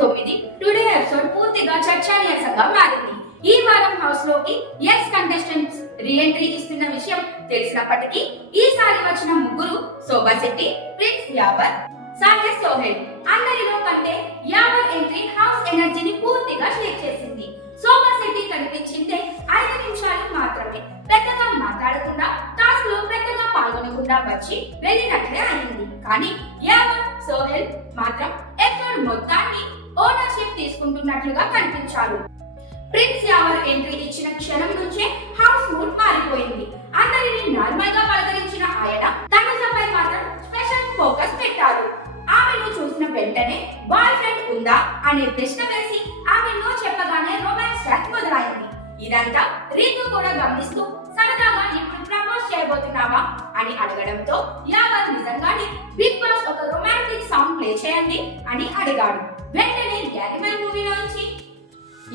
తొమ్మిది today episode పూర్తిగా చర్చనీయాంశంగా మారింది ఈ వారం హౌస్లోకి ఎక్స్ కంటెస్టెంట్స్ రీఎంట్రీ ఇస్తున్న విషయం తెలిసినప్పటికీ ఈసారి వచ్చిన ముగ్గురు శోభా శెట్టి ప్రిన్స్ యాబర్ సాహెబ్ సోహెల్. అందరిలో కంటే యాబర్ ఎంట్రీ హౌస్ ఎనర్జీని పూర్తిగా షేక్ చేసింది. శోభా శెట్టి కనిపించిందే ఐదు నిమిషాలు మాత్రమే. పెద్దగా మాట్లాడకుండా టాస్క్లో పెద్దగా పాల్గొనకుండా వచ్చి వెళ్ళినట్లే అయింది. కానీ యావర్ సోహెల్ మాత్రం ఎపిసోడ్ మొత్తాన్ని తీసుకుంటున్నట్లుగా కనిపించారు. ప్రిన్స్ యావర్ ఎంట్రీ ఇచ్చిన క్షణం నుంచే హౌస్ మూడ్ మారిపోయింది. అందరిని నార్మల్గా పలకరించిన ఆయన తమిళపై మాత్రం స్పెషల్ ఫోకస్ పెట్టారు. ఆమెను చూసిన వెంటనే బాయ్ ఫ్రెండ్ ఉందా? అనే ప్రశ్న వేసి ఆమె నో చెప్పగానే రొమాన్స్ చాట్ మొదలైంది. ఇదంతా రీతు కూడా గమనిస్తూ సరదాగా ఇప్పుడు ప్రపోజ్ చేయబోతున్నావా? అని అడగడంతో యావర్ నిజంగా రొమాంటిక్ చేయండి అని అడిగాడు. వెంటనే యానిమల్ మూవీలోంచి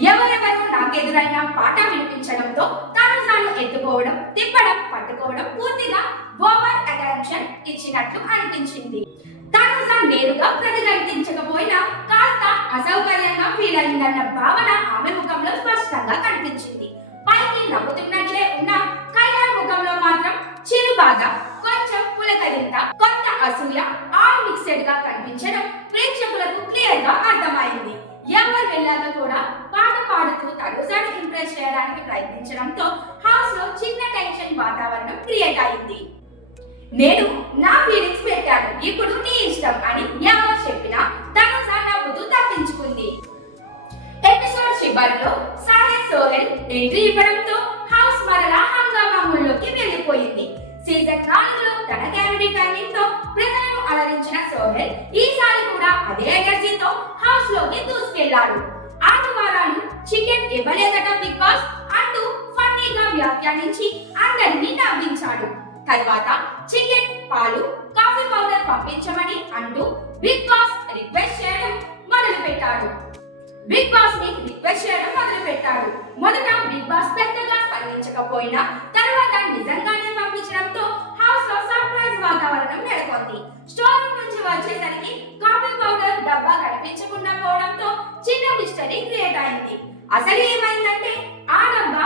ఎవరెవరు నాకెదురైన పాట వినిపించడంతో తను తాను ఎత్తుకోవడం తిప్పడం పట్టుకోవడం పూర్తిగా ఓవర్ అటెన్షన్ ఇచ్చినట్లు అనిపించింది. తాను నేరుగా ప్రతిఘటించకపోయినా కాస్త అసౌకర్యంగా ఫీల్ అయిందన్న భావన ఆమె ముఖంలో స్పష్టంగా కనిపించింది. పైకి నవ్వుతున్నట్లే గా ప్రేక్షకులకు క్లియర్గా అర్థమైంది. ఎవరు వెళ్ళాక కూడా పాట పాడుతూ తనుజాను ఇంప్రెస్ చేయడానికి ప్రయత్నించడంతో హౌస్లో చిన్న టెన్షన్ వాతావరణం క్రియేట్ అయింది. నేను నా ఫీలింగ్స్ పెట్టాను. ఇప్పుడు నీ ఇష్టం అని ఎవరు చెప్పినా తనుస నవ్వుతూ తప్పించుకుంది. ఎపిసోడ్ చివరిలో సాహెబ్ సోహెల్ ఎంట్రీ ఇవ్వడంతో హౌస్ మరలా హంగామాముల్లోకి వెళ్ళిపోయింది. సీజన్ నాలుగులో తన క్యామిడీ టైమింగ్తో ప్రజలను అలరించిన సోహెల్ ఈసారి కూడా అదే ఎనర్జీతో హౌస్లోకి దూసుకెళ్ళాడు. ఆదివారాలు చికెన్ ఇవ్వలేదట బిగ్ బాస్ అంటూ ఫన్నీగా వ్యాఖ్యానించి అందరినీ నవ్వించాడు. తర్వాత చికెన్ పాలు కాఫీ పౌడర్ పంపించమని అంటూ బిగ్ బాస్ రిక్వెస్ట్ చేయడం మొదలు పెట్టాడు బిగ్ బాస్ని రిక్వెస్ట్ చేయడం మొదలు పెట్టాడు మొదట బిగ్ బాస్ పెద్దగా స్పందించకపోయినా తర్వాత నిజంగానే పంపించడంతో హౌస్లో సర్ప్రైజ్ వాతావరణం నెలకొంది స్టోర్ రూమ్ నుంచి వచ్చేసరికి కాఫీ పౌడర్ డబ్బా కనిపించకుండా పోవడంతో చిన్న మిస్టరీ అసలు ఏమైందంటే ఆ డబ్బా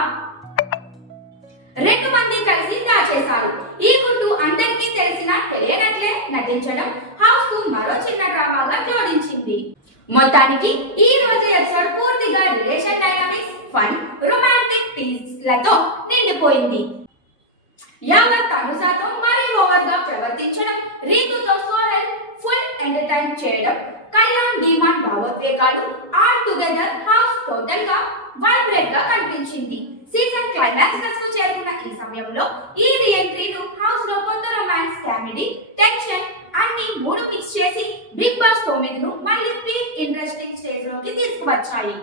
రెండు మంది కలిసి దాచేశారు ఈ గుండు అందరికీ తెలిసినా తెలియనట్లే నటించడం హౌస్కు మరో చిన్న డ్రామాగా జోడించింది. మొత్తానికి ఈ రోజు ఎపిసోడ్ పూర్తిగా రిలేషన్ డైనామిక్స్ ఫన్ రొమాంటిక్ టీస్లతో నిండిపోయింది. యావత్ తనుజాతో మరీ ఓవర్గా ప్రవర్తించడం రీతుతో సోహెల్ ఎంటర్టైన్ చేయడం కళ్యాణ్ డిమాండ్ భావోద్వేగాలు ఆల్ టుగెదర్ హౌస్ టోటల్గా వైబ్రేట్గా కనిపించింది. సీజన్ క్లైమాక్స్ దశకు చేరుకున్న ఈ సమయంలో ఈ రీఎంట్రీలు హౌస్లో కొత్త రొమాన్స్ కామెడీ టెన్షన్ అన్ని మూడు మిక్స్ చేసి బిగ్ బాస్ తొమ్మిదిను మళ్ళీ పీక్ ఇంట్రెస్టింగ్ స్టేజ్లోకి తీసుకువచ్చాయి.